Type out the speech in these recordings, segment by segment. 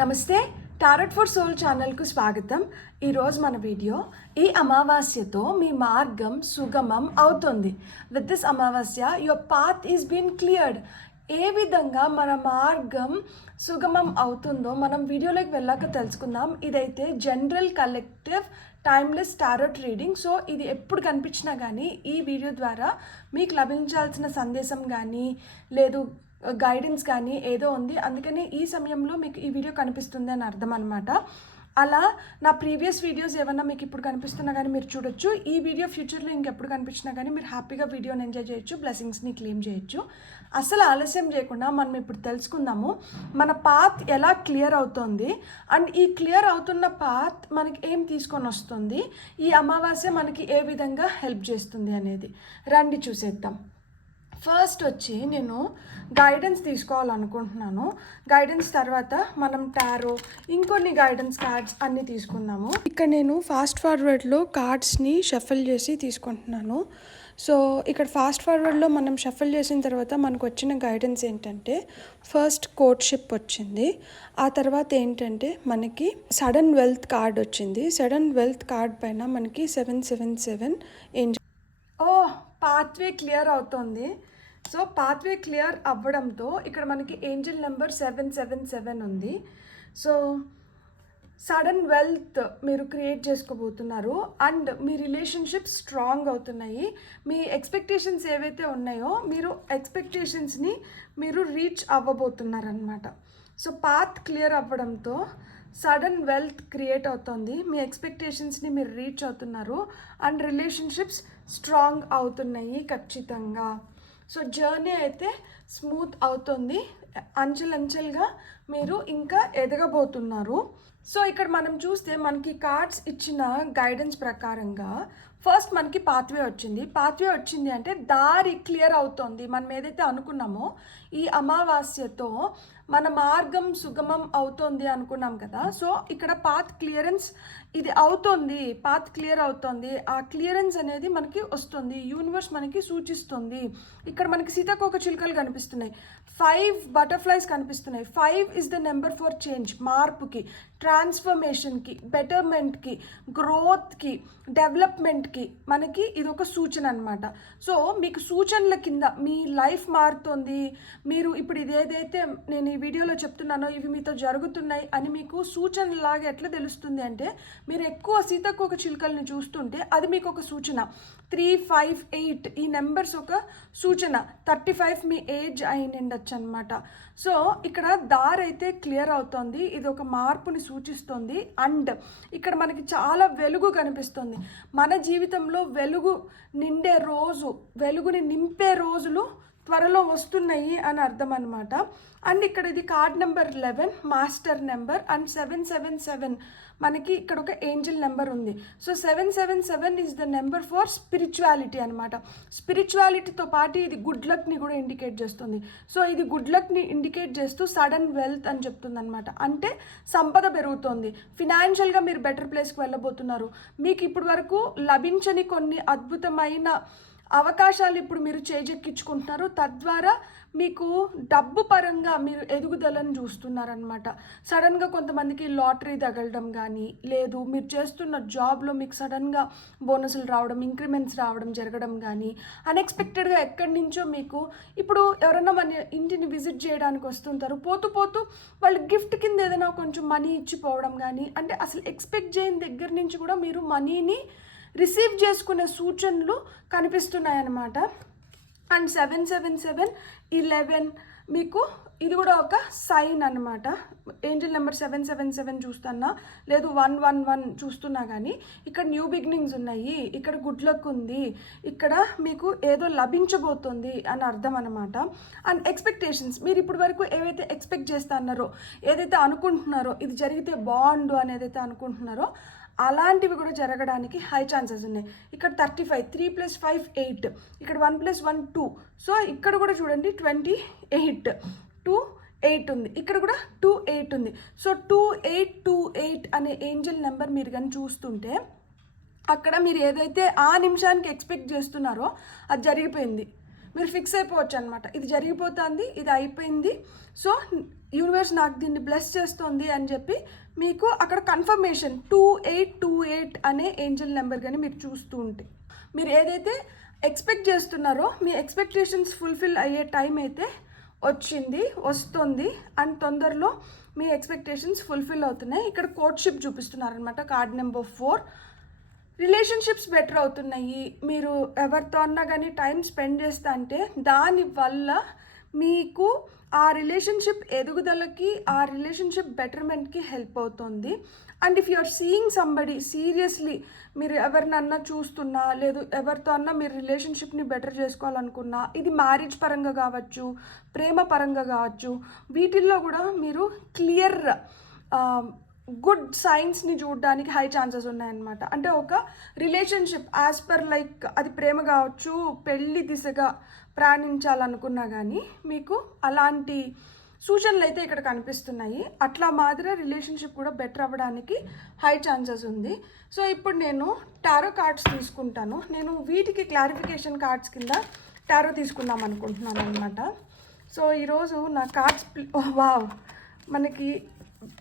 నమస్తే, tarot for soul ఛానల్కు స్వాగతం. ఈరోజు మన వీడియో ఈ అమావాస్యతో మీ మార్గం సుగమం అవుతుంది. With this amavasya your path is been cleared. ఏ విధంగా మన మార్గం సుగమం అవుతుందో మనం వీడియోలోకి వెళ్ళాక తెలుసుకుందాం. ఇదైతే general collective timeless tarot reading. So ఇది ఎప్పుడు కనిపించినా కానీ ఈ వీడియో ద్వారా మీకు లభించాల్సిన సందేశం కానీ లేదు గైడెన్స్ కానీ ఏదో ఉంది, అందుకని ఈ సమయంలో మీకు ఈ వీడియో కనిపిస్తుంది అని అర్థం అనమాట. అలా నా ప్రీవియస్ వీడియోస్ ఏమన్నా మీకు ఇప్పుడు కనిపిస్తున్నా కానీ మీరు చూడొచ్చు. ఈ వీడియో ఫ్యూచర్లో ఇంకెప్పుడు కనిపించినా కానీ మీరు హ్యాపీగా వీడియోని ఎంజాయ్ చేయొచ్చు, బ్లెస్సింగ్స్ని క్లెయిమ్ చేయొచ్చు. అసలు ఆలస్యం చేయకుండా మనం ఇప్పుడు తెలుసుకుందాము మన పాత్ ఎలా క్లియర్ అవుతుంది అండ్ ఈ క్లియర్ అవుతున్న పాత్ మనకి ఏం తీసుకొని వస్తుంది, ఈ అమావాస్య మనకి ఏ విధంగా హెల్ప్ చేస్తుంది అనేది రండి చూసేద్దాం. ఫస్ట్ వచ్చి నేను గైడెన్స్ తీసుకోవాలనుకుంటున్నాను. గైడెన్స్ తర్వాత మనం టారో ఇంకొన్ని గైడెన్స్ కార్డ్స్ అన్నీ తీసుకుందాము. ఇక్కడ నేను ఫాస్ట్ ఫార్వర్డ్లో కార్డ్స్ని షఫల్ చేసి తీసుకుంటున్నాను. సో ఇక్కడ ఫాస్ట్ ఫార్వర్డ్లో మనం షఫల్ చేసిన తర్వాత మనకు వచ్చిన గైడెన్స్ ఏంటంటే ఫస్ట్ కోర్ట్షిప్ వచ్చింది. ఆ తర్వాత ఏంటంటే మనకి సడన్ వెల్త్ కార్డ్ వచ్చింది. సడన్ వెల్త్ కార్డ్ పైన మనకి 777 ఏంజల్. పాత్వే క్లియర్ అవుతుంది. సో పాత్వే క్లియర్ అవ్వడంతో ఇక్కడ మనకి ఏంజల్ నెంబర్ 777 ఉంది. సో సడన్ వెల్త్ మీరు క్రియేట్ చేసుకోబోతున్నారు అండ్ మీ రిలేషన్షిప్ స్ట్రాంగ్ అవుతున్నాయి. మీ ఎక్స్పెక్టేషన్స్ ఏవైతే ఉన్నాయో మీరు ఎక్స్పెక్టేషన్స్ని మీరు రీచ్ అవ్వబోతున్నారనమాట. సో పాత్ క్లియర్ అవ్వడంతో సడన్ వెల్త్ క్రియేట్ అవుతుంది, మీ ఎక్స్పెక్టేషన్స్ని మీరు రీచ్ అవుతున్నారు అండ్ రిలేషన్షిప్స్ స్ట్రాంగ్ అవుతున్నాయి ఖచ్చితంగా. సో జర్నీ అయితే స్మూత్ అవుతుంది, అంచెలంచెలుగా మీరు ఇంకా ఎదగబోతున్నారు. సో ఇక్కడ మనం చూస్తే మనకి కార్డ్స్ ఇచ్చిన గైడెన్స్ ప్రకారంగా ఫస్ట్ మనకి పాత్వే వచ్చింది. పాత్వే వచ్చింది అంటే దారి క్లియర్ అవుతుంది. మనం ఏదైతే అనుకున్నామో ఈ అమావాస్యతో మన మార్గం సుగమం అవుతుంది అనుకున్నాం కదా. సో ఇక్కడ పాత్ క్లియరెన్స్ ఇది అవుతుంది, పాత్ క్లియర్ అవుతుంది. ఆ క్లియరెన్స్ అనేది మనకి వస్తుంది, యూనివర్స్ మనకి సూచిస్తుంది. ఇక్కడ మనకి సీతాకోక చిలుకలు కనిపిస్తున్నాయి, 5 బటర్ఫ్లైస్ కనిపిస్తున్నాయి. 5 is the number for change, మార్పుకి, ట్రాన్స్ఫర్మేషన్కి, బెటర్మెంట్కి, గ్రోత్కి, డెవలప్మెంట్కి మనకి ఇది ఒక సూచన అనమాట. సో మీకు సూచనల కింద మీ లైఫ్ మారుతుంది. మీరు ఇప్పుడు ఇది ఏదైతే నేను ఈ వీడియోలో చెప్తున్నానో ఇవి మీతో జరుగుతున్నాయి అని మీకు సూచనలాగా ఎట్లా తెలుస్తుంది అంటే మీరు ఎక్కువ సీతాకోక చిలుకల్ని చూస్తుంటే అది మీకు ఒక సూచన. 3, 5, 8 ఈ నెంబర్స్ ఒక సూచన. 35 మీ ఏజ్ అయిండొచ్చు అనమాట. సో ఇక్కడ దారి అయితే క్లియర్ అవుతుంది, ఇది ఒక మార్పుని సూచిస్తుంది. అండ్ ఇక్కడ మనకి చాలా వెలుగు కనిపిస్తుంది. మన జీవితంలో వెలుగు నిండే రోజు, వెలుగుని నింపే రోజులు త్వరలో వస్తున్నాయి అని అర్థం అనమాట. అండ్ ఇక్కడ ఇది card number 11 master number and 777 మనకి ఇక్కడ ఒక ఏంజల్ నెంబర్ ఉంది. So 777 is the number for spirituality అనమాట. స్పిరిచువాలిటీతో పాటు ఇది గుడ్ లక్ని కూడా ఇండికేట్ చేస్తుంది. సో ఇది గుడ్ లక్ని ఇండికేట్ చేస్తూ సడన్ వెల్త్ అని చెప్తుంది అనమాట. అంటే సంపద పెరుగుతుంది, ఫినాన్షియల్గా మీరు బెటర్ ప్లేస్కి వెళ్ళబోతున్నారు. మీకు ఇప్పటి వరకు లభించని కొన్ని అద్భుతమైన అవకాశాలు ఇప్పుడు మీరు చేజెక్కించుకుంటున్నారు. తద్వారా మీకు డబ్బు పరంగా మీరు ఎదుగుదలను చూస్తున్నారనమాట. సడన్గా కొంతమందికి లాటరీ తగలడం కానీ లేదు మీరు చేస్తున్న జాబ్లో మీకు సడన్గా బోనసులు రావడం, ఇంక్రిమెంట్స్ రావడం జరగడం కానీ, అన్ఎక్స్పెక్టెడ్గా ఎక్కడి నుంచో మీకు ఇప్పుడు ఎవరైనా మన ఇంటిని విజిట్ చేయడానికి వస్తుంటారు, పోతూ పోతూ వాళ్ళు గిఫ్ట్ కింద ఏదైనా కొంచెం మనీ ఇచ్చిపోవడం కానీ, అంటే అసలు ఎక్స్పెక్ట్ చేయని దగ్గర నుంచి కూడా మీరు మనీని రిసీవ్ చేసుకునే సూచనలు కనిపిస్తున్నాయి అన్నమాట. అండ్ 777, 11 మీకు ఇది కూడా ఒక సైన్ అనమాట. ఏంజల్ నెంబర్ 777 చూస్తున్నా లేదు 111 చూస్తున్నా కానీ ఇక్కడ న్యూ బిగినింగ్స్ ఉన్నాయి, ఇక్కడ గుడ్ లక్ ఉంది, ఇక్కడ మీకు ఏదో లభించబోతుంది అని అర్థం అనమాట. అండ్ ఎక్స్పెక్టేషన్స్ మీరు ఇప్పటి వరకు ఏవైతే ఎక్స్పెక్ట్ చేస్తున్నారో, ఏదైతే అనుకుంటున్నారో ఇది జరిగితే బాగుండు అని ఏదైతే అనుకుంటున్నారో అలాంటివి కూడా జరగడానికి హై ఛాన్సెస్ ఉన్నాయి. ఇక్కడ 35, 3 + 5 8, ఇక్కడ 1 + 1 2. సో ఇక్కడ కూడా చూడండి 28, 2 8 ఉంది, ఇక్కడ కూడా 2 8 ఉంది. సో 2828 అనే ఏంజల్ నెంబర్ మీరు కానీ చూస్తుంటే అక్కడ మీరు ఏదైతే ఆ నిమిషానికి ఎక్స్పెక్ట్ చేస్తున్నారో అది జరిగిపోయింది. మీరు ఫిక్స్ అయిపోవచ్చు అనమాట. ఇది జరిగిపోతుంది, ఇది అయిపోయింది, సో యూనివర్స్ నాకు దీన్ని బ్లెస్ చేస్తుంది అని చెప్పి మీకు అక్కడ కన్ఫర్మేషన్ 2828 అనే ఏంజల్ నెంబర్ కానీ మీరు చూస్తూ ఉంటే, మీరు ఏదైతే ఎక్స్పెక్ట్ చేస్తున్నారో మీ ఎక్స్పెక్టేషన్స్ ఫుల్ఫిల్ అయ్యే టైం అయితే వస్తుంది అండ్ తొందరలో మీ ఎక్స్పెక్టేషన్స్ ఫుల్ఫిల్ అవుతున్నాయి. ఇక్కడ కోర్ట్షిప్ చూపిస్తున్నారనమాట, కార్డ్ నెంబర్ 4. రిలేషన్షిప్స్ బెటర్ అవుతున్నాయి. మీరు ఎవరితో అన్నా కానీ టైం స్పెండ్ చేస్తా అంటే దానివల్ల మీకు ఆ రిలేషన్షిప్ ఎదుగుదలకి, ఆ రిలేషన్షిప్ బెటర్మెంట్కి హెల్ప్ అవుతుంది. And if you are seeing somebody, seriously మీరు ఎవరినన్నా చూస్తున్నా, లేదు ఎవరితో అన్నా మీరు రిలేషన్షిప్ని బెటర్ చేసుకోవాలనుకున్నా, ఇది మ్యారేజ్ పరంగా కావచ్చు, ప్రేమ పరంగా కావచ్చు, వీటిల్లో కూడా మీరు క్లియర్ గుడ్ సైన్స్ని చూడడానికి హై ఛాన్సెస్ ఉన్నాయన్నమాట. అంటే ఒక రిలేషన్షిప్ యాజ్ పర్ లైక్ అది ప్రేమ కావచ్చు, పెళ్ళి దిశగా ప్రయాణించాలనుకున్నా కానీ మీకు అలాంటి సూచనలు అయితే ఇక్కడ కనిపిస్తున్నాయి. అట్లా మాదిరి రిలేషన్షిప్ కూడా బెటర్ అవ్వడానికి హై ఛాన్సెస్ ఉంది. సో ఇప్పుడు నేను టారో కార్డ్స్ తీసుకుంటాను. నేను వీటికి క్లారిఫికేషన్ కార్డ్స్ కింద టారో తీసుకుందాం అనుకుంటున్నాను అనమాట. సో ఈరోజు నా కార్డ్స్ వావ్, మనకి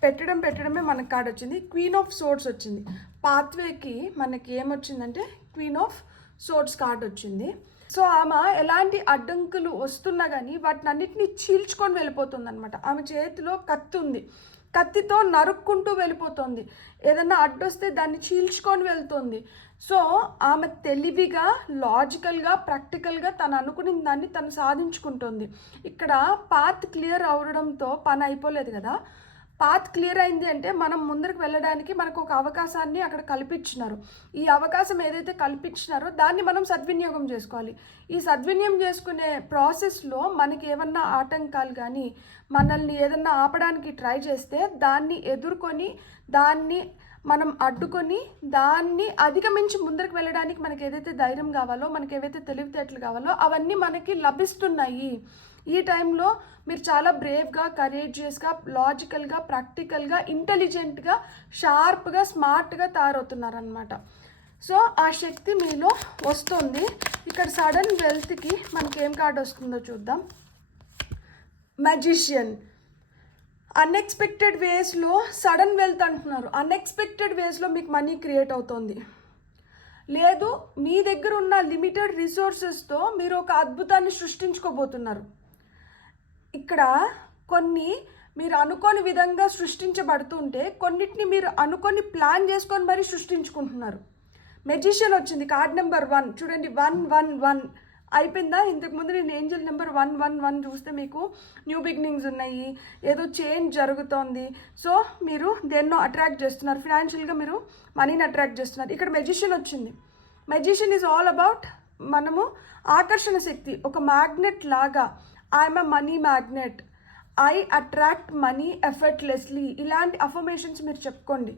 పెట్టడమే మనకు కార్డ్ వచ్చింది. క్వీన్ ఆఫ్ సోర్డ్స్ వచ్చింది. పాత్వేకి మనకి ఏమొచ్చిందంటే క్వీన్ ఆఫ్ సోర్డ్స్ కార్డ్ వచ్చింది. సో ఆమె ఎలాంటి అడ్డంకులు వస్తున్నా కానీ వాటిని అన్నిటినీ చీల్చుకొని వెళ్ళిపోతుంది అనమాట. ఆమె చేతిలో కత్తి ఉంది, కత్తితో నరుక్కుంటూ వెళ్ళిపోతుంది. ఏదన్నా అడ్డొస్తే దాన్ని చీల్చుకొని వెళ్తుంది. సో ఆమె తెలివిగా, లాజికల్గా, ప్రాక్టికల్గా తను అనుకున్న దాన్ని తను సాధించుకుంటుంది. ఇక్కడ పాత్ క్లియర్ అవడంతో పని అయిపోలేదు కదా. పాత్ క్లియర్ అయింది అంటే మనం ముందరికి వెళ్ళడానికి మనకు ఒక అవకాశాన్ని అక్కడ కల్పించినారు. ఈ అవకాశం ఏదైతే కల్పించినారో దాన్ని మనం సద్వినియోగం చేసుకోవాలి. ఈ సద్వినియోగం చేసుకునే ప్రాసెస్లో మనకి ఏమన్నా ఆటంకాలు కానీ మనల్ని ఏదన్నా ఆపడానికి ట్రై చేస్తే దాన్ని ఎదుర్కొని, దాన్ని మనం అడ్డుకొని, దాన్ని అధిగమించి ముందరికి వెళ్ళడానికి మనకి ఏదైతే ధైర్యం కావాలో, మనకి ఏవైతే తెలివితేటలు కావాలో అవన్నీ మనకి లభిస్తున్నాయి. ఈ టైంలో మీరు చాలా బ్రేవ్గా, కరేజియస్గా, లాజికల్గా, ప్రాక్టికల్గా, ఇంటెలిజెంట్గా, షార్ప్గా, స్మార్ట్గా తయారవుతున్నారనమాట. సో ఆ శక్తి మీలో వస్తుంది. ఇక్కడ సడన్ వెల్త్కి మనకి ఏం కార్డ్ వస్తుందో చూద్దాం. మ్యాజిషియన్. అన్ఎక్స్పెక్టెడ్ వేస్లో సడన్ వెల్త్ అంటున్నారు. అన్ఎక్స్పెక్టెడ్ వేస్లో మీకు మనీ క్రియేట్ అవుతుంది. లేదు, మీ దగ్గర ఉన్న లిమిటెడ్ రిసోర్సెస్తో మీరు ఒక అద్భుతాన్ని సృష్టించుకోబోతున్నారు. ఇక్కడ కొన్ని మీరు అనుకోని విధంగా సృష్టించబడుతుంటే కొన్నిటిని మీరు అనుకొని ప్లాన్ చేసుకొని మరీ సృష్టించుకుంటున్నారు. మెజిషియన్ వచ్చింది, కార్డ్ నెంబర్ 1. చూడండి, 111 అయిపోయిందా? ఇంతకుముందు నేను ఏంజల్ నెంబర్ 111 చూస్తే మీకు న్యూ బిగినింగ్స్ ఉన్నాయి, ఏదో చేంజ్ జరుగుతోంది. సో మీరు దేన్నో అట్రాక్ట్ చేస్తున్నారు, ఫినాన్షియల్గా మీరు మనీని అట్రాక్ట్ చేస్తున్నారు. ఇక్కడ మెజిషియన్ వచ్చింది. మెజిషియన్ ఈజ్ ఆల్ అబౌట్ మనము ఆకర్షణ శక్తి, ఒక మ్యాగ్నెట్ లాగా. I'm a money magnet, I attract money effortlessly, ఇలాంటి అఫర్మేషన్స్ మీరు చెప్పుకోండి.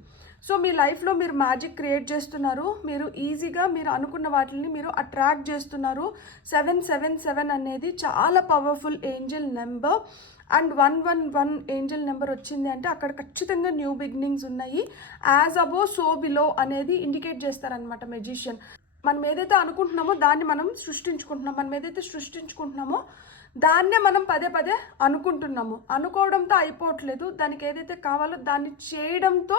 సో మీ లైఫ్లో మీరు మ్యాజిక్ క్రియేట్ చేస్తున్నారు. మీరు ఈజీగా మీరు అనుకున్న వాటిని మీరు అట్రాక్ట్ చేస్తున్నారు. 777 అనేది చాలా powerful Angel number. And 111 Angel number వచ్చింది అంటే అక్కడ ఖచ్చితంగా న్యూ బిగినింగ్స్ ఉన్నాయి. యాజ్ అబో సో బిలో అనేది ఇండికేట్ చేస్తారనమాట మెజిషియన్. మనం ఏదైతే అనుకుంటున్నామో దాన్ని మనం సృష్టించుకుంటున్నాం. మనం ఏదైతే సృష్టించుకుంటున్నామో దాన్నే మనం పదే పదే అనుకుంటున్నాము. అనుకోవడంతో అయిపోవట్లేదు, దానికి ఏదైతే కావాలో దాన్ని చేయడంతో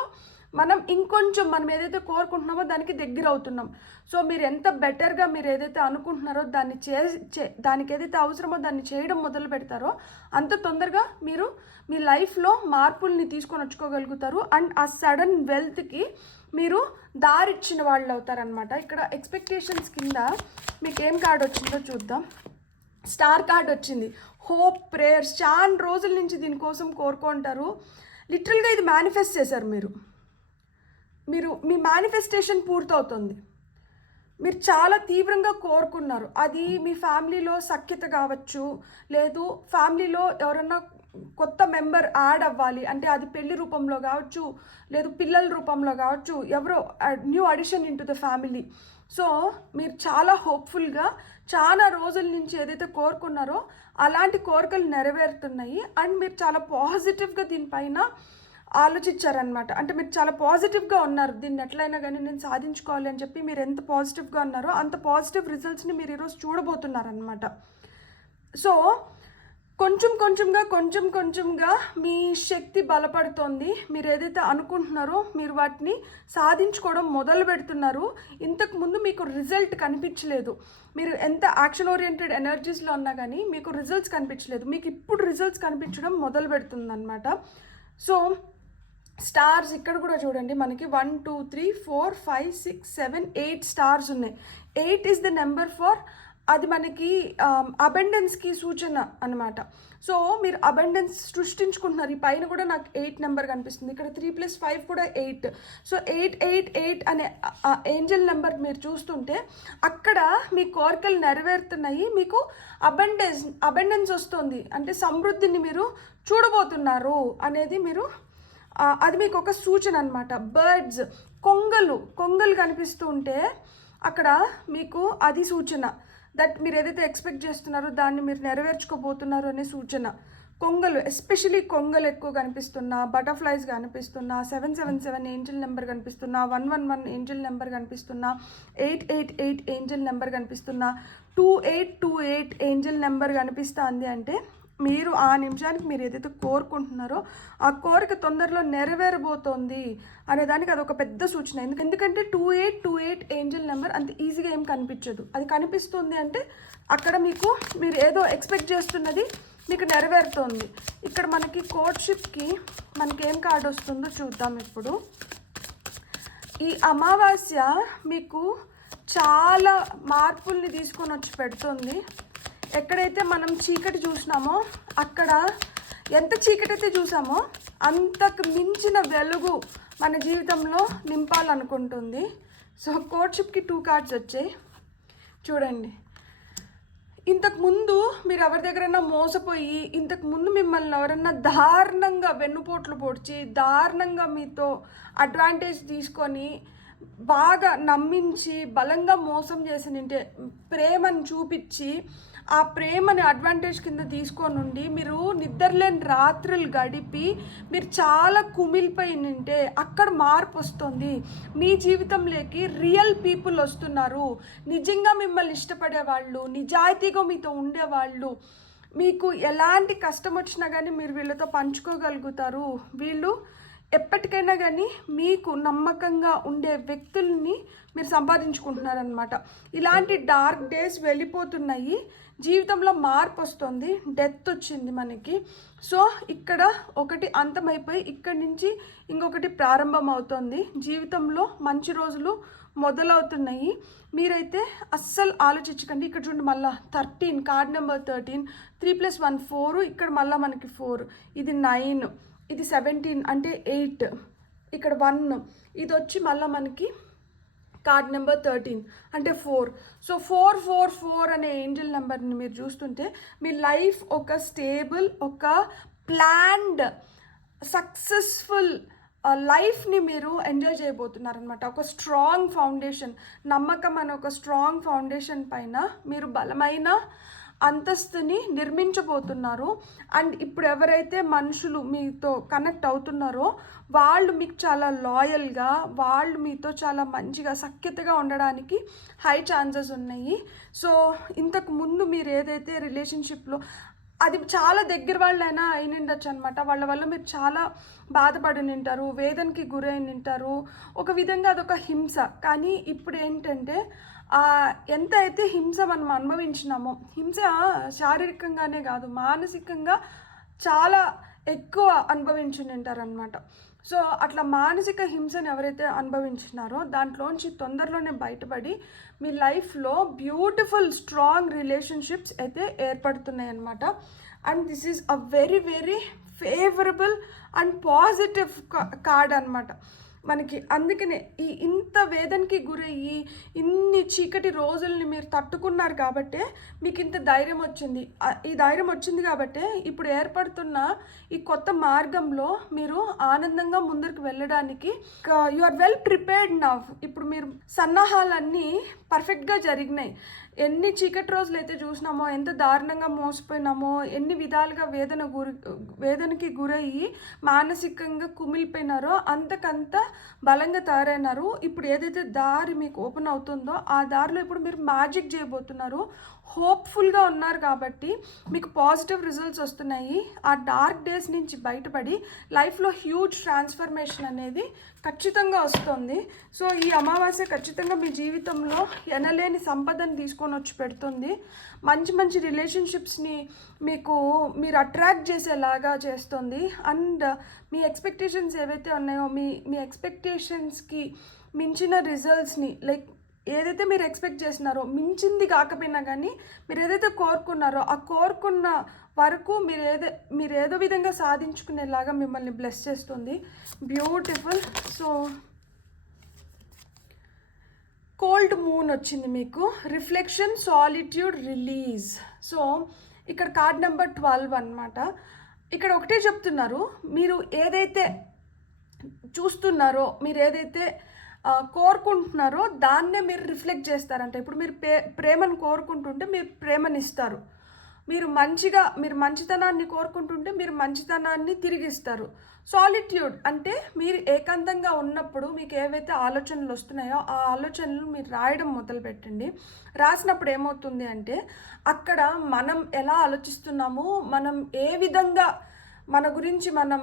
మనం ఇంకొంచెం మనం ఏదైతే కోరుకుంటున్నామో దానికి దగ్గర అవుతున్నాం. సో మీరు ఎంత బెటర్గా మీరు ఏదైతే అనుకుంటున్నారో దాన్ని దానికి ఏదైతే అవసరమో దాన్ని చేయడం మొదలు పెడతారో అంత తొందరగా మీరు మీ లైఫ్లో మార్పుల్ని తీసుకొని వచ్చుకోగలుగుతారు. అండ్ ఆ సడన్ వెల్త్కి మీరు దారిచ్చిన వాళ్ళు అవుతారనమాట. ఇక్కడ ఎక్స్పెక్టేషన్స్ కింద మీకు ఏం కార్డ్ వచ్చిందో చూద్దాం. స్టార్ కార్డ్ వచ్చింది. Hope, prayers. చాలా రోజుల నుంచి దీనికోసం కోరుకుంటారు. లిటరల్గా ఇది మేనిఫెస్ట్ చేశారు. మీరు మీ మేనిఫెస్టేషన్ పూర్తవుతుంది. మీరు చాలా తీవ్రంగా కోరుకున్నారు. అది మీ ఫ్యామిలీలో సఖ్యత కావచ్చు, లేదు ఫ్యామిలీలో ఎవరన్నా కొత్త మెంబర్ యాడ్ అవ్వాలి అంటే అది పెళ్లి రూపంలో కావచ్చు, లేదు పిల్లల రూపంలో కావచ్చు, ఎవరో new addition into the family. So మీరు చాలా హోప్ఫుల్గా చాలా రోజుల నుంచి ఏదైతే కోరుకున్నారో అలాంటి కోరికలు నెరవేరుతున్నాయి. అండ్ మీరు చాలా పాజిటివ్గా దీనిపైన ఆలోచించారనమాట. అంటే మీరు చాలా పాజిటివ్గా ఉన్నారు. దీన్ని ఎట్లయినా కానీ నేను సాధించుకోవాలి అని చెప్పి మీరు ఎంత పాజిటివ్గా ఉన్నారో అంత పాజిటివ్ రిజల్ట్స్ని మీరు ఈరోజు చూడబోతున్నారనమాట. సో కొంచెం కొంచెంగా మీ శక్తి బలపడుతోంది. మీరు ఏదైతే అనుకుంటున్నారో మీరు వాటిని సాధించుకోవడం మొదలు పెడుతున్నారు. ఇంతకుముందు మీకు రిజల్ట్ కనిపించలేదు. మీరు ఎంత యాక్షన్ ఓరియంటెడ్ ఎనర్జీస్లో ఉన్నా కానీ మీకు రిజల్ట్స్ కనిపించలేదు. మీకు ఇప్పుడు రిజల్ట్స్ కనిపించడం మొదలు పెడుతుంది అనమాట. సో స్టార్స్ ఇక్కడ కూడా చూడండి, మనకి 1 2 3 4 5 6 7 8 స్టార్స్ ఉన్నాయి. 8 ఈజ్ ద నెంబర్ ఫర్, అది మనకి అబెండెన్స్కి సూచన అనమాట. సో మీరు అబెండెన్స్ సృష్టించుకుంటున్నారు. ఈ పైన కూడా నాకు 8 నెంబర్ కనిపిస్తుంది. ఇక్కడ 3 + 5 కూడా 8. సో 8 అనే ఏంజల్ నెంబర్ మీరు చూస్తుంటే అక్కడ మీ కోరికలు నెరవేరుతున్నాయి. మీకు అబెండెన్స్ వస్తుంది, అంటే సమృద్ధిని మీరు చూడబోతున్నారు అనేది మీరు, అది మీకు ఒక సూచన అనమాట. బర్డ్స్, కొంగలు కనిపిస్తూ ఉంటే అక్కడ మీకు అది సూచన దట్ మీరు ఏదైతే ఎక్స్పెక్ట్ చేస్తున్నారో దాన్ని మీరు నెరవేర్చుకోబోతున్నారు అనే సూచన. కొంగలు, ఎస్పెషలీ కొంగలు ఎక్కువ కనిపిస్తున్నా, బటర్ఫ్లైస్ కనిపిస్తున్నా, 777 ఏంజల్ నెంబర్ కనిపిస్తున్నా, 111 ఏంజల్ నెంబర్ కనిపిస్తున్నా, 888 ఏంజల్ నెంబర్ కనిపిస్తున్నా, 2828 ఏంజల్ నెంబర్ కనిపిస్తుంది. అంటే మీరు ఆ నిమిషానికి మీరు ఏదైతే కోరుకుంటున్నారో ఆ కోరిక తొందరలో నెరవేరబోతోంది అనేదానికి అదొక పెద్ద సూచన. ఎందుకంటే 2828 ఏంజల్ నెంబర్ అంత ఈజీగా ఏం కనిపించదు. అది కనిపిస్తుంది అంటే అక్కడ మీరు ఏదో ఎక్స్పెక్ట్ చేస్తున్నది మీకు నెరవేరుతోంది. ఇక్కడ మనకి కోర్ట్షిప్కి మనకి ఏం కార్డు వస్తుందో చూద్దాం. ఇప్పుడు ఈ అమావాస్య మీకు చాలా మార్పుల్ని తీసుకొని వచ్చి పెడుతుంది. ఎక్కడైతే మనం చీకటి చూసినామో అక్కడ, ఎంత చీకటి అయితే చూసామో అంతకు మించిన వెలుగు మన జీవితంలో నింపాలనుకుంటుంది. సో కోర్ట్షిప్కి 2 కార్డ్స్ వచ్చాయి చూడండి. ఇంతకుముందు మీరు ఎవరి దగ్గరైనా మోసపోయి, ఇంతకుముందు మిమ్మల్ని ఎవరన్నా దారుణంగా వెన్నుపోట్లు పొడిచి, దారుణంగా మీతో అడ్వాంటేజ్ తీసుకొని బాగా నమ్మించి బలంగా మోసం చేసి నింటే, ప్రేమను చూపించి ఆ ప్రేమని అడ్వాంటేజ్ కింద తీసుకొని ఉండి మీరు నిద్రలేని రాత్రులు గడిపి మీరు చాలా కుమిలిపోయి నింటే అక్కడ మార్పు వస్తుంది. మీ జీవితంలోకి రియల్ పీపుల్ వస్తున్నారు. నిజంగా మిమ్మల్ని ఇష్టపడే వాళ్ళు, నిజాయితీగా మీతో ఉండేవాళ్ళు, మీకు ఎలాంటి కష్టం వచ్చినా కానీ మీరు వీళ్ళతో పంచుకోగలుగుతారు. వీళ్ళు ఎప్పటికైనా కానీ మీకు నమ్మకంగా ఉండే వ్యక్తుల్ని మీరు సంపాదించుకుంటున్నారనమాట. ఇలాంటి డార్క్ డేస్ వెళ్ళిపోతున్నాయి. జీవితంలో మార్పు వస్తుంది. డెత్ వచ్చింది మనకి. సో ఇక్కడ ఒకటి అంతమైపోయి ఇక్కడి నుంచి ఇంకొకటి ప్రారంభం అవుతుంది. జీవితంలో మంచి రోజులు మొదలవుతున్నాయి. మీరైతే అస్సలు ఆలోచించకండి. ఇక్కడ చూడండి, మళ్ళీ 13 కార్డ్ నెంబర్ 13, 3 + 1 4, ఇక్కడ మళ్ళీ మనకి 4, ఇది 9, ఇది 17 అంటే 8, ఇక్కడ 1, ఇది వచ్చి మళ్ళీ మనకి కార్డ్ నెంబర్ 13 అంటే 4. సో 444 అనే ఏంజల్ నెంబర్ని మీరు చూస్తుంటే మీ లైఫ్ ఒక స్టేబుల్, ఒక ప్లాన్డ్, సక్సెస్ఫుల్ లైఫ్ని మీరు ఎంజాయ్ చేయబోతున్నారనమాట. ఒక స్ట్రాంగ్ ఫౌండేషన్, నమ్మకం అనే ఒక స్ట్రాంగ్ ఫౌండేషన్ పైన మీరు బలమైన అంతస్తుని నిర్మించబోతున్నారు. అండ్ ఇప్పుడు ఎవరైతే మనుషులు మీతో కనెక్ట్ అవుతున్నారో వాళ్ళు మీకు చాలా లాయల్గా, వాళ్ళు మీతో చాలా మంచిగా సఖ్యతగా ఉండడానికి హై ఛాన్సెస్ ఉన్నాయి. సో ఇంతకు ముందు మీరు ఏదైతే రిలేషన్షిప్లో, అది చాలా దగ్గర వాళ్ళైనా అయినిండొచ్చు అనమాట, వాళ్ళ వల్ల మీరు చాలా బాధపడి నింటారు, వేదనకి గురైన నింటారు. ఒక విధంగా అదొక హింస. కానీ ఇప్పుడు ఏంటంటే ఎంత అయితే హింస మనం అనుభవించినామో, హింస శారీరకంగానే కాదు మానసికంగా చాలా ఎక్కువ అనుభవించి ఉంటారనమాట. సో అట్లా మానసిక హింసను ఎవరైతే అనుభవించినారో దాంట్లోంచి తొందరలోనే బయటపడి మీ లైఫ్లో బ్యూటిఫుల్ స్ట్రాంగ్ రిలేషన్షిప్స్ అయితే ఏర్పడుతున్నాయి అన్నమాట. And this is a very very favourable and positive card అనమాట మనకి. అందుకనే ఇంత వేదనకి గురయ్యి ఇన్ని చీకటి రోజుల్ని మీరు తట్టుకున్నారు కాబట్టే మీకు ఇంత ధైర్యం వచ్చింది. ఈ ధైర్యం వచ్చింది కాబట్టే ఇప్పుడు ఏర్పడుతున్న ఈ కొత్త మార్గంలో మీరు ఆనందంగా ముందరికి వెళ్ళడానికి you are well prepared now. ఇప్పుడు మీరు సన్నాహాలన్నీ పర్ఫెక్ట్గా జరిగినాయి. ఎన్ని చీకటి రోజులు అయితే చూసినామో, ఎంత దారుణంగా మోసపోయినామో, ఎన్ని విధాలుగా వేదనకి గురయ్యి మానసికంగా కుమిలిపోయినారో అంతకంత బలంగా తయారైనారు. ఇప్పుడు ఏదైతే దారి మీకు ఓపెన్ అవుతుందో ఆ దారిలో ఇప్పుడు మీరు మ్యాజిక్ చేయబోతున్నారు. హోప్ఫుల్గా ఉన్నారు కాబట్టి మీకు పాజిటివ్ రిజల్ట్స్ వస్తున్నాయి. ఆ డార్క్ డేస్ నుంచి బయటపడి లైఫ్లో హ్యూజ్ ట్రాన్స్ఫర్మేషన్ అనేది ఖచ్చితంగా వస్తుంది. సో ఈ అమావాస్య ఖచ్చితంగా మీ జీవితంలో ఎనలేని సంపదను తీసుకొని వచ్చి పెడుతుంది. మంచి మంచి రిలేషన్షిప్స్ని మీరు అట్రాక్ట్ చేసేలాగా చేస్తుంది. అండ్ మీ ఎక్స్పెక్టేషన్స్ ఏవైతే ఉన్నాయో మీ ఎక్స్పెక్టేషన్స్కి మించిన రిజల్ట్స్ని, లైక్ ఏదైతే మీరు ఎక్స్పెక్ట్ చేస్తున్నారో మించింది కాకపోయినా కానీ మీరు ఏదైతే కోరుకున్నారో ఆ కోరుకున్న వరకు మీరు ఏదో విధంగా సాధించుకునేలాగా మిమ్మల్ని బ్లెస్ చేస్తుంది. బ్యూటిఫుల్. సో కోల్డ్ మూన్ వచ్చింది మీకు. Reflection, solitude, release. సో ఇక్కడ కార్డ్ నెంబర్ 12 అనమాట. ఇక్కడ ఒకటే చెప్తున్నారు, మీరు ఏదైతే చూస్తున్నారో, మీరు ఏదైతే కోరుకుంటున్నారో దాన్నే మీరు రిఫ్లెక్ట్ చేస్తారంట. ఇప్పుడు మీరు ప్రేమను కోరుకుంటుంటే మీరు ప్రేమని ఇస్తారు. మీరు మంచితనాన్ని కోరుకుంటుంటే మీరు మంచితనాన్ని తిరిగిస్తారు. సాలిట్యూడ్ అంటే మీరు ఏకాంతంగా ఉన్నప్పుడు మీకు ఏవైతే ఆలోచనలు వస్తున్నాయో ఆ ఆలోచనలు మీరు రాయడం మొదలుపెట్టండి. రాసినప్పుడు ఏమవుతుంది అంటే అక్కడ మనం ఎలా ఆలోచిస్తున్నాము, మనం ఏ విధంగా మన గురించి మనం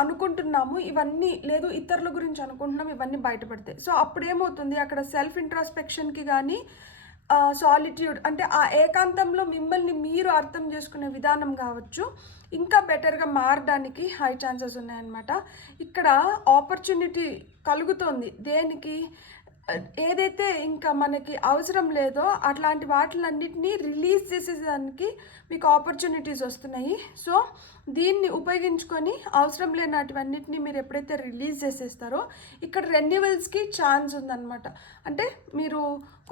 అనుకుంటున్నాము, ఇవన్నీ లేదు ఇతరుల గురించి అనుకుంటున్నాం, ఇవన్నీ బయటపడతాయి. సో అప్పుడు ఏమవుతుంది, అక్కడ సెల్ఫ్ ఇంట్రాస్పెక్షన్కి కానీ సాలిట్యూడ్ అంటే ఆ ఏకాంతంలో మిమ్మల్ని మీరు అర్థం చేసుకునే విధానం కావచ్చు ఇంకా బెటర్గా మారడానికి హై ఛాన్సెస్ ఉన్నాయన్నమాట. ఇక్కడ ఆపర్చునిటీ కలుగుతుంది. దేనికి? ఏదైతే ఇంకా మనకి అవసరం లేదో అట్లాంటి వాటిలన్నిటినీ రిలీజ్ చేసేదానికి మీకు ఆపర్చునిటీస్ వస్తున్నాయి. సో దీన్ని ఉపయోగించుకొని అవసరం లేనటువన్నిటిని మీరు ఎప్పుడైతే రిలీజ్ చేసేస్తారో ఇక్కడ రెన్యువల్స్కి ఛాన్స్ ఉందన్నమాట. అంటే మీరు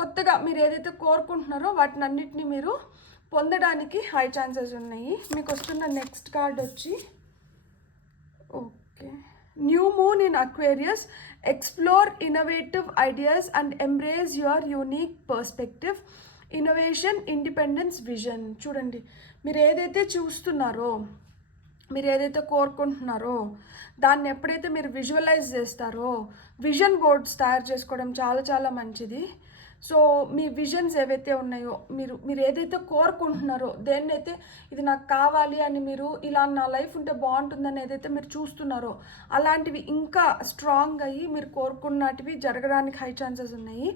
కొత్తగా మీరు ఏదైతే కోరుకుంటున్నారో వాటిని అన్నిటినీ మీరు పొందడానికి హై ఛాన్సెస్ ఉన్నాయి. మీకు వస్తున్న నెక్స్ట్ కార్డ్ వచ్చి okay, new moon in Aquarius, explore innovative ideas and embrace your unique perspective, innovation, independence, vision. చూడండి, మీరు ఏదైతే చూస్తున్నారో, మీరు ఏదైతే కోరుకుంటున్నారో దాన్ని ఎప్పుడైతే మీరు విజువలైజ్ చేస్తారో, విజన్ బోర్డ్స్ తయారు చేసుకోవడం చాలా చాలా మంచిది. సో మీ విజన్స్ ఏవైతే ఉన్నాయో, మీరు ఏదైతే కోరుకుంటున్నారో, దేన్నైతే ఇది నాకు కావాలి అని మీరు ఇలా నా లైఫ్ ఉంటే బాగుంటుందని ఏదైతే మీరు చూస్తున్నారో అలాంటివి ఇంకా స్ట్రాంగ్ అయ్యి మీరు కోరుకున్నటివి జరగడానికి హై ఛాన్సెస్ ఉన్నాయి.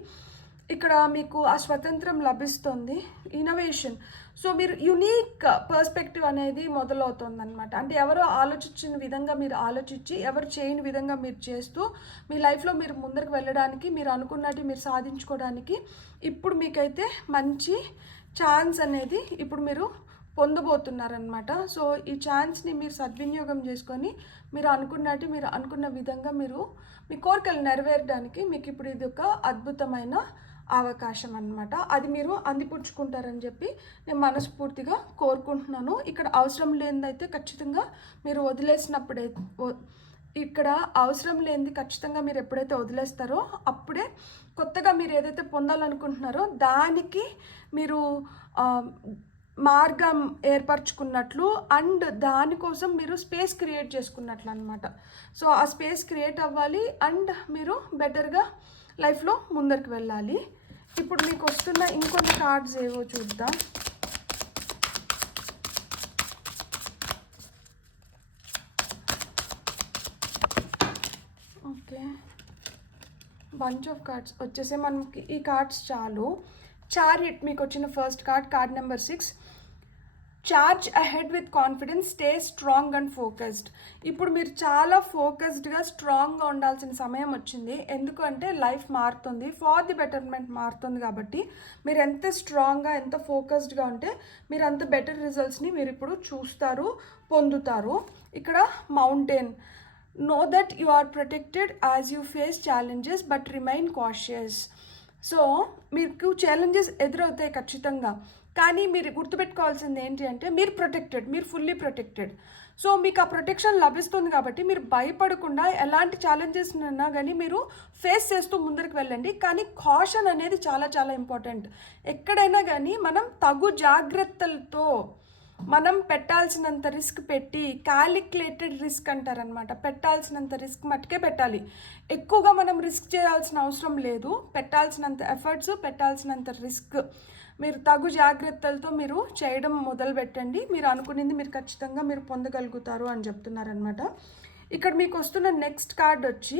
ఇక్కడ మీకు ఆ స్వతంత్రం లభిస్తుంది. ఇన్నోవేషన్, సో మీరు యునీక్ పర్స్పెక్టివ్ అనేది మొదలవుతుంది అనమాట. అంటే ఎవరో ఆలోచించిన విధంగా మీరు ఆలోచించి ఎవరు చేయని విధంగా మీరు చేస్తూ మీ లైఫ్లో మీరు ముందరికి వెళ్ళడానికి, మీరు అనుకున్నట్టు మీరు సాధించుకోవడానికి ఇప్పుడు మీకైతే మంచి ఛాన్స్ అనేది ఇప్పుడు మీరు పొందబోతున్నారనమాట. సో ఈ ఛాన్స్ని మీరు సద్వినియోగం చేసుకొని మీరు అనుకున్నట్టు మీరు అనుకున్న విధంగా మీ కోరికలు నెరవేరడానికి మీకు ఇప్పుడు ఇది ఒక అద్భుతమైన అవకాశం అన్నమాట. అది మీరు అందిపుచ్చుకుంటారని చెప్పి నేను మనస్ఫూర్తిగా కోరుకుంటున్నాను. ఇక్కడ అవసరం లేనిదైతే ఖచ్చితంగా మీరు వదిలేసినప్పుడే, ఇక్కడ అవసరం లేనిది ఖచ్చితంగా మీరు ఎప్పుడైతే వదిలేస్తారో అప్పుడే కొత్తగా మీరు ఏదైతే పొందాలనుకుంటున్నారో దానికి మీరు మార్గం ఏర్పరచుకున్నట్లు అండ్ దానికోసం మీరు స్పేస్ క్రియేట్ చేసుకున్నట్లు అనమాట. సో ఆ స్పేస్ క్రియేట్ అవ్వాలి అండ్ మీరు బెటర్గా లైఫ్లో ముందరికి వెళ్ళాలి. ఇప్పుడు మీకు వస్తున్న ఇంకొన్ని కార్డ్స్ ఏవో చూద్దాం. ఓకే, బంచ్ ఆఫ్ కార్డ్స్ వచ్చేసి మనకి ఈ కార్డ్స్ చాలు. చారియట్ మీకు వచ్చిన first card number 6. Charge ahead with confidence, stay strong and focused. ఇప్పుడు మీరు చాలా ఫోకస్డ్గా స్ట్రాంగ్గా ఉండాల్సిన సమయం వచ్చింది. ఎందుకంటే లైఫ్ మారుతుంది, ఫార్ ది బెటర్మెంట్ మారుతుంది. కాబట్టి మీరు ఎంత స్ట్రాంగ్గా ఎంత ఫోకస్డ్గా ఉంటే మీరు అంత బెటర్ రిజల్ట్స్ని మీరు ఇప్పుడు చూస్తారు, పొందుతారు. ఇక్కడ mountain, know that you are protected as you face challenges but remain cautious. So మీకు ఛాలెంజెస్ ఎదురవుతాయి ఖచ్చితంగా, కానీ మీరు గుర్తుపెట్టుకోవాల్సింది ఏంటి అంటే మీరు ప్రొటెక్టెడ్, మీరు ఫుల్లీ ప్రొటెక్టెడ్. సో మీకు ఆ ప్రొటెక్షన్ లభిస్తుంది కాబట్టి మీరు భయపడకుండా ఎలాంటి ఛాలెంజెస్ ఉన్నా కానీ మీరు ఫేస్ చేస్తూ ముందరికి వెళ్ళండి. కానీ కాషన్ అనేది చాలా చాలా ఇంపార్టెంట్. ఎక్కడైనా కానీ మనం తగు జాగ్రత్తలతో మనం పెట్టాల్సినంత రిస్క్ పెట్టి, క్యాలిక్యులేటెడ్ రిస్క్ అంటారనమాట, పెట్టాల్సినంత రిస్క్ మట్టుకే పెట్టాలి. ఎక్కువగా మనం రిస్క్ చేయాల్సిన అవసరం లేదు. పెట్టాల్సినంత ఎఫర్ట్స్, పెట్టాల్సినంత రిస్క్ మీరు తగు జాగ్రత్తలతో మీరు చేయడం మొదలు పెట్టండి. మీరు అనుకునేది మీరు ఖచ్చితంగా మీరు పొందగలుగుతారు అని చెప్తున్నారనమాట. ఇక్కడ మీకు వస్తున్న నెక్స్ట్ కార్డ్ వచ్చి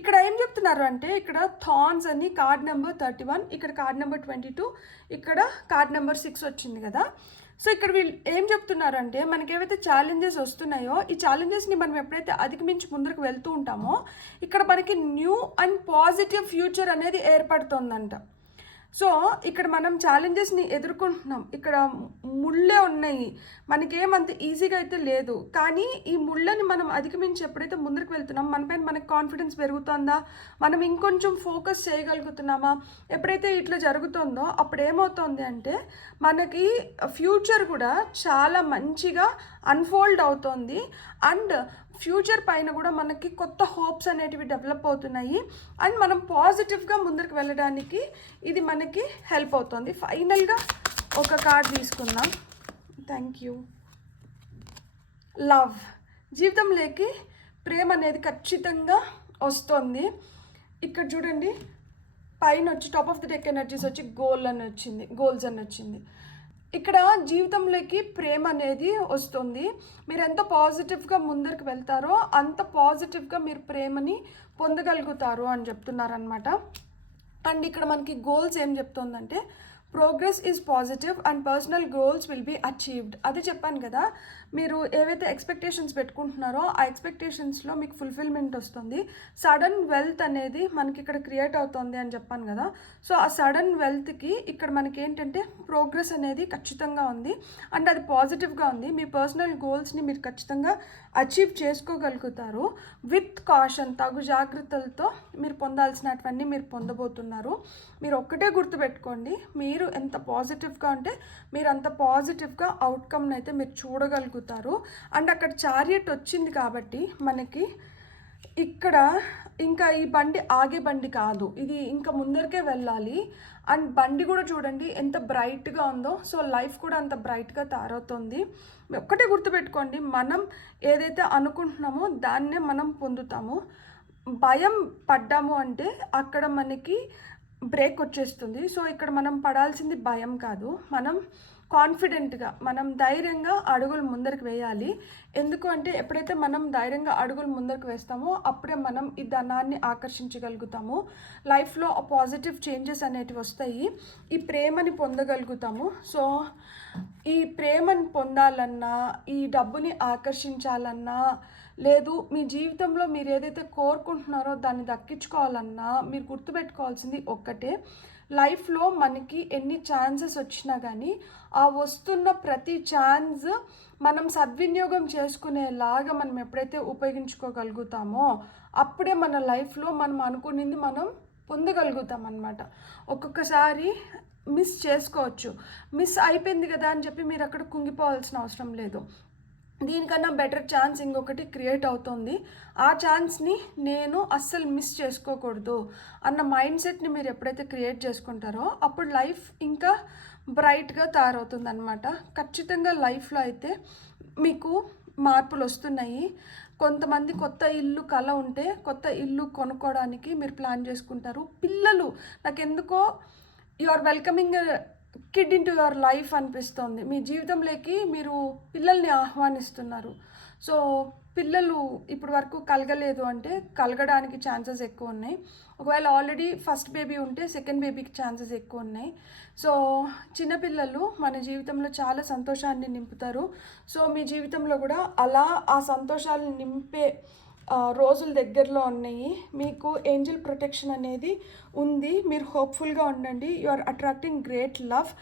ఇక్కడ ఏం చెప్తున్నారు అంటే, ఇక్కడ థార్న్స్ అని కార్డ్ నెంబర్ 31, ఇక్కడ కార్డ్ నెంబర్ 22, ఇక్కడ కార్డ్ నెంబర్ 6 వచ్చింది కదా. సో ఇక్కడ వీళ్ళు ఏం చెప్తున్నారంటే, మనకి ఏవైతే ఛాలెంజెస్ వస్తున్నాయో ఈ ఛాలెంజెస్ని మనం ఎప్పుడైతే అధిగమించి ముందుకు వెళ్తూ ఉంటామో ఇక్కడ మనకి న్యూ అండ్ పాజిటివ్ ఫ్యూచర్ అనేది ఏర్పడుతుందంట. సో ఇక్కడ మనం ఛాలెంజెస్ని ఎదుర్కొంటున్నాం. ఇక్కడ ముళ్ళే ఉన్నాయి, మనకేమంత ఈజీగా అయితే లేదు. కానీ ఈ ముళ్ళని మనం అధిగమించి ఎప్పుడైతే ముందుకు వెళ్తున్నాం మనపైన మనకి కాన్ఫిడెన్స్ పెరుగుతుందా, మనం ఇంకొంచెం ఫోకస్ చేయగలుగుతున్నామా, ఎప్పుడైతే ఇట్లా జరుగుతుందో అప్పుడు ఏమవుతుంది అంటే మనకి ఫ్యూచర్ కూడా చాలా మంచిగా అన్ఫోల్డ్ అవుతుంది. అండ్ ఫ్యూచర్ పైన కూడా మనకి కొత్త హోప్స్ అనేటివి డెవలప్ అవుతున్నాయి. అండ్ మనం పాజిటివ్గా ముందుకు వెళ్ళడానికి ఇది మనకి హెల్ప్ అవుతుంది. ఫైనల్గా ఒక కార్డ్ తీసుకుందాం. Thank you. లవ్. జీవితంలోకి ప్రేమ అనేది ఖచ్చితంగా వస్తుంది. ఇక్కడ చూడండి, పైన వచ్చి top of the deck energies వచ్చి గోల్స్ అని వచ్చింది. ఇక్కడ జీవితంలోకి ప్రేమ అనేది వస్తుంది. మీరు ఎంత పాజిటివ్గా ముందరికి వెళ్తారో అంత పాజిటివ్గా మీరు ప్రేమని పొందగలుగుతారు అని చెప్తున్నారనమాట. అండ్ ఇక్కడ మనకి గోల్స్ ఏం చెప్తుందంటే, progress is positive and personal goals will be achieved. అది చెప్పాను కదా, మీరు ఏవైతే ఎక్స్పెక్టేషన్స్ పెట్టుకుంటున్నారో ఆ ఎక్స్పెక్టేషన్స్లో మీకు ఫుల్ఫిల్మెంట్ వస్తుంది. సడన్ వెల్త్ అనేది మనకి ఇక్కడ క్రియేట్ అవుతుంది అని చెప్పాను కదా. సో ఆ సడన్ వెల్త్కి ఇక్కడ మనకి ఏంటంటే ప్రోగ్రెస్ అనేది ఖచ్చితంగా ఉంది అండ్ అది పాజిటివ్గా ఉంది. మీ పర్సనల్ గోల్స్ని మీరు ఖచ్చితంగా అచీవ్ చేసుకోగలుగుతారు. విత్ కాషన్, తగు జాగ్రత్తలతో మీరు పొందాల్సినటువన్నీ మీరు పొందబోతున్నారు. మీరు ఒక్కటే గుర్తుపెట్టుకోండి, మీరు ఎంత పాజిటివ్గా ఉంటే మీరు అంత పాజిటివ్గా అవుట్కమ్ని అయితే మీరు చూడగలుగుతారు. అండ్ అక్కడ చారియట్ వచ్చింది కాబట్టి మనకి ఇక్కడ ఇంకా ఈ బండి ఆగే బండి కాదు, ఇది ఇంకా ముందరికే వెళ్ళాలి. అండ్ బండి కూడా చూడండి ఎంత బ్రైట్గా ఉందో. సో లైఫ్ కూడా అంత బ్రైట్గా తయారవుతుంది. ఒక్కటే గుర్తుపెట్టుకోండి, మనం ఏదైతే అనుకుంటున్నామో దాన్నే మనం పొందుతాము. భయం పడ్డాము అంటే అక్కడ మనకి బ్రేక్ వచ్చేస్తుంది. సో ఇక్కడ మనం పడాల్సింది భయం కాదు, మనం కాన్ఫిడెంట్గా మనం ధైర్యంగా అడుగులు ముందరికి వేయాలి. ఎందుకు అంటే ఎప్పుడైతే మనం ధైర్యంగా అడుగులు ముందరికి వేస్తామో అప్పుడే మనం ఈ ధనాన్ని ఆకర్షించగలుగుతాము. లైఫ్లో పాజిటివ్ చేంజెస్ అనేటివి వస్తాయి, ఈ ప్రేమని పొందగలుగుతాము. సో ఈ ప్రేమని పొందాలన్నా, ఈ డబ్బుని ఆకర్షించాలన్నా, లేదు మీ జీవితంలో మీరు ఏదైతే కోరుకుంటున్నారో దాన్ని దక్కించుకోవాలన్నా మీరు గుర్తుపెట్టుకోవాల్సింది ఒక్కటే, లైఫ్లో మనకి ఎన్ని ఛాన్సెస్ వచ్చినా కానీ ఆ వస్తున్న ప్రతి ఛాన్స్ మనం సద్వినియోగం చేసుకునేలాగా మనం ఎప్పుడైతే ఉపయోగించుకోగలుగుతామో అప్పుడే మన లైఫ్లో మనం అనుకునేది మనం పొందగలుగుతాం అన్నమాట. ఒక్కొక్కసారి మిస్ చేసుకోవచ్చు, మిస్ అయిపోయింది కదా అని చెప్పి మీరు అక్కడ కుంగిపోవాల్సిన అవసరం లేదు. దీనికన్నా బెటర్ ఛాన్స్ ఇంకొకటి క్రియేట్ అవుతుంది. ఆ ఛాన్స్ని నేను అస్సలు మిస్ చేసుకోకూడదు అన్న మైండ్ సెట్ని మీరు ఎప్పుడైతే క్రియేట్ చేసుకుంటారో అప్పుడు లైఫ్ ఇంకా బ్రైట్గా తయారవుతుంది అనమాట. ఖచ్చితంగా లైఫ్లో అయితే మీకు మార్పులు వస్తున్నాయి. కొంతమంది కొత్త ఇల్లు కల ఉంటే కొత్త ఇల్లు కొనుక్కోవడానికి మీరు ప్లాన్ చేసుకుంటారు. పిల్లలు, నాకెందుకో you are welcoming kid into your life అనిపిస్తుంది. మీ జీవితంలోకి మీరు పిల్లల్ని ఆహ్వానిస్తున్నారు. సో పిల్లలు ఇప్పటి వరకు కలగలేదు అంటే కలగడానికి ఛాన్సెస్ ఎక్కువ ఉన్నాయి. ఒకవేళ ఆల్రెడీ ఫస్ట్ బేబీ ఉంటే సెకండ్ బేబీకి ఛాన్సెస్ ఎక్కువ ఉన్నాయి. సో చిన్నపిల్లలు మన జీవితంలో చాలా సంతోషాన్ని నింపుతారు. సో మీ జీవితంలో కూడా అలా ఆ సంతోషాలను నింపే రోజులు దగ్గరలో ఉన్నాయి. మీకు ఏంజల్ ప్రొటెక్షన్ అనేది ఉంది. మీరు హోప్ఫుల్గా ఉండండి. You are attracting great love.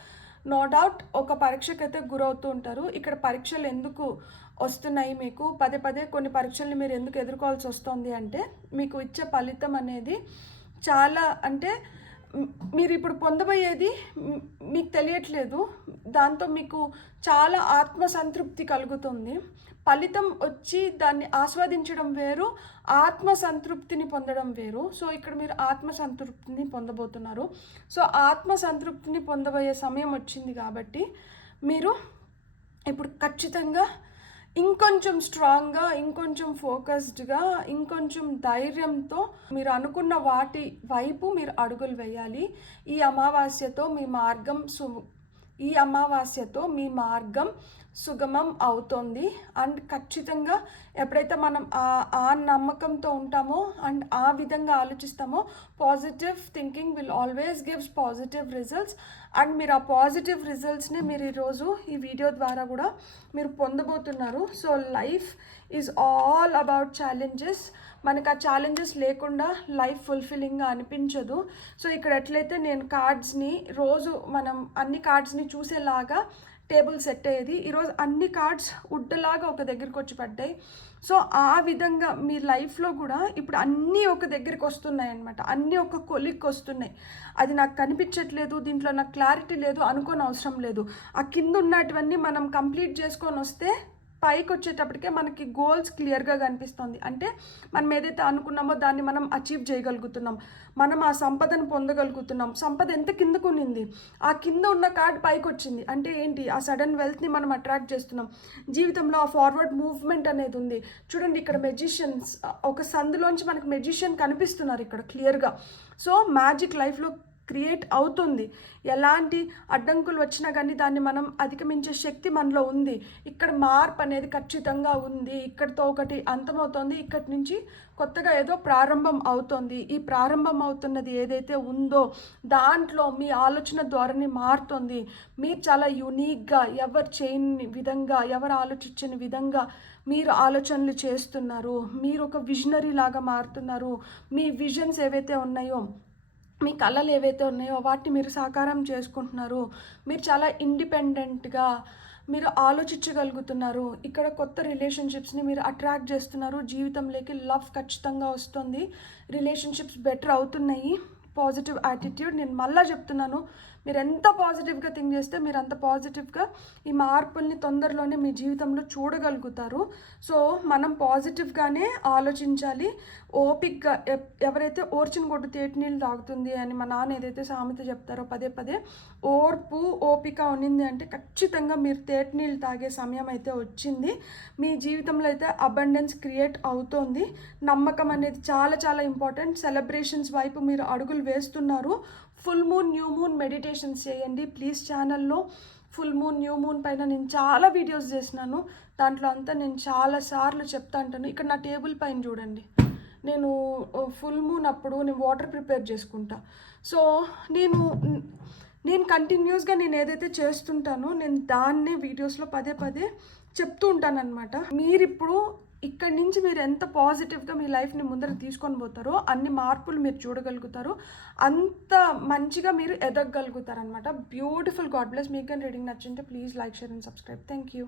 No doubt ఒక పరీక్షకైతే గురవుతూ ఉంటారు. ఇక్కడ పరీక్షలు ఎందుకు వస్తున్నాయి, మీకు పదే పదే కొన్ని పరీక్షల్ని మీరు ఎందుకు ఎదుర్కోవాల్సి వస్తుంది అంటే మీకు ఇచ్చే ఫలితం అనేది చాలా, అంటే మీరు ఇప్పుడు పొందబోయేది మీకు తెలియట్లేదు, దాంతో మీకు చాలా ఆత్మసంతృప్తి కలుగుతుంది. ఫలితం వచ్చి దాన్ని ఆస్వాదించడం వేరు, ఆత్మ సంతృప్తిని పొందడం వేరు. సో ఇక్కడ మీరు ఆత్మ సంతృప్తిని పొందబోతున్నారు. సో ఆత్మ సంతృప్తిని పొందబోయే సమయం వచ్చింది కాబట్టి మీరు ఇప్పుడు ఖచ్చితంగా ఇంకొంచెం స్ట్రాంగ్గా, ఇంకొంచెం ఫోకస్డ్గా, ఇంకొంచెం ధైర్యంతో మీరు అనుకున్న వాటి వైపు మీరు అడుగులు వేయాలి. ఈ అమావాస్యతో మీ మార్గం సుగమం అవుతుంది. అండ్ ఖచ్చితంగా ఎప్పుడైతే మనం ఆ నమ్మకంతో ఉంటామో అండ్ ఆ విధంగా ఆలోచిస్తామో, positive thinking will always gives positive results. And మీరు ఆ పాజిటివ్ రిజల్ట్స్ని మీరు ఈరోజు ఈ వీడియో ద్వారా కూడా మీరు పొందబోతున్నారు. So life is all about challenges. మనకు ఆ ఛాలెంజెస్ లేకుండా లైఫ్ ఫుల్ఫిల్లింగ్గా అనిపించదు. సో ఇక్కడ ఎట్లయితే నేను కార్డ్స్ని రోజు మనం అన్ని కార్డ్స్ని చూసేలాగా టేబుల్ సెట్ అయ్యేది, ఈరోజు అన్ని కార్డ్స్ ఉడ్డలాగా ఒక దగ్గరికి వచ్చి పడ్డాయి. సో ఆ విధంగా మీ లైఫ్లో కూడా ఇప్పుడు అన్నీ ఒక దగ్గరికి వస్తున్నాయి అన్నమాట. అన్నీ ఒక కొలిక్కి వస్తున్నాయి. అది నాకు కనిపించట్లేదు, దీంట్లో నాకు క్లారిటీ లేదు అనుకోని అవసరం లేదు. ఆ కింద ఉన్నటువన్నీ మనం కంప్లీట్ చేసుకొని వస్తే పైకి వచ్చేటప్పటికే మనకి గోల్స్ క్లియర్గా కనిపిస్తుంది. అంటే మనం ఏదైతే అనుకున్నామో దాన్ని మనం అచీవ్ చేయగలుగుతున్నాం, మనం ఆ సంపదను పొందగలుగుతున్నాం. సంపద ఎంత కిందకు ఉన్నింది, ఆ కింద ఉన్న కార్డ్ పైకి వచ్చింది అంటే ఏంటి, ఆ సడన్ వెల్త్ని మనం అట్రాక్ట్ చేస్తున్నాం. జీవితంలో ఆ ఫార్వర్డ్ మూవ్మెంట్ అనేది ఉంది. చూడండి ఇక్కడ మెజిషియన్స్, ఒక సందులోంచి మనకు మెజిషియన్ కనిపిస్తున్నారు ఇక్కడ క్లియర్గా. సో మ్యాజిక్ లైఫ్లో క్రియేట్ అవుతుంది. ఎలాంటి అడ్డంకులు వచ్చినా కానీ దాన్ని మనం అధిగమించే శక్తి మనలో ఉంది. ఇక్కడ మార్పు అనేది ఖచ్చితంగా ఉంది. ఇక్కడితో ఒకటి అంతమవుతోంది, ఇక్కడి నుంచి కొత్తగా ఏదో ప్రారంభం అవుతోంది. ఈ ప్రారంభం అవుతున్నది ఏదైతే ఉందో దాంట్లో మీ ఆలోచన ధోరణి మారుతుంది. మీరు చాలా యూనిక్గా, ఎవరు చేయని విధంగా, ఎవరు ఆలోచించని విధంగా మీరు ఆలోచనలు చేస్తున్నారు. మీరు ఒక విజనరీ లాగా మారుతున్నారు. మీ విజన్స్ ఏవైతే ఉన్నాయో, మీ కళలు ఏవైతే ఉన్నాయో వాటిని మీరు సాకారం చేసుకుంటున్నారు. మీరు చాలా ఇండిపెండెంట్గా మీరు ఆలోచించగలుగుతున్నారు. ఇక్కడ కొత్త రిలేషన్షిప్స్ని మీరు అట్రాక్ట్ చేస్తున్నారు. జీవితంలోకి లవ్ ఖచ్చితంగా వస్తుంది. రిలేషన్షిప్స్ బెటర్ అవుతున్నాయి. Positive attitude. నేను మళ్ళీ చెప్తున్నాను, మీరు ఎంత పాజిటివ్గా థింక్ చేస్తే మీరు అంత పాజిటివ్గా ఈ మార్పుల్ని తొందరలోనే మీ జీవితంలో చూడగలుగుతారు. సో మనం పాజిటివ్గానే ఆలోచించాలి. ఓపిక్గా, ఎవరైతే ఓర్చిన గొడ్డు తేటి నీళ్ళు తాగుతుంది అని మా నాన్న ఏదైతే సామెత చెప్తారో పదే పదే, ఓర్పు ఓపిక ఉన్నింది అంటే ఖచ్చితంగా మీరు తేటి నీళ్ళు తాగే సమయం అయితే వచ్చింది. మీ జీవితంలో అయితే అబండెన్స్ క్రియేట్ అవుతోంది. నమ్మకం అనేది చాలా చాలా ఇంపార్టెంట్. సెలబ్రేషన్స్ వైపు మీరు అడుగులు వేస్తున్నారు. Full moon, new moon meditations చేయండి ప్లీజ్. ఛానల్లో ఫుల్ మూన్, న్యూ మూన్ పైన నేను చాలా వీడియోస్ చేసినాను. దాంట్లో అంతా నేను చాలాసార్లు చెప్తా ఉంటాను. ఇక్కడ నా టేబుల్ పైన చూడండి, నేను ఫుల్ మూన్ అప్పుడు నేను వాటర్ ప్రిపేర్ చేసుకుంటా. సో నేను కంటిన్యూస్గా నేను ఏదైతే చేస్తుంటానో నేను దాన్నే వీడియోస్లో పదే పదే చెప్తూ ఉంటానన్నమాట. మీరిప్పుడు ఇక్కడి నుంచి మీరు ఎంత పాజిటివ్గా మీ లైఫ్ని ముందర తీసుకొని పోతారో అన్ని మార్పులు మీరు చూడగలుగుతారు, అంత మంచిగా మీరు ఎదగగలుగుతారు అనమాట. బ్యూటిఫుల్. God bless. మీకు కానీ రీడింగ్ నచ్చింటే please like, share and subscribe. Thank you.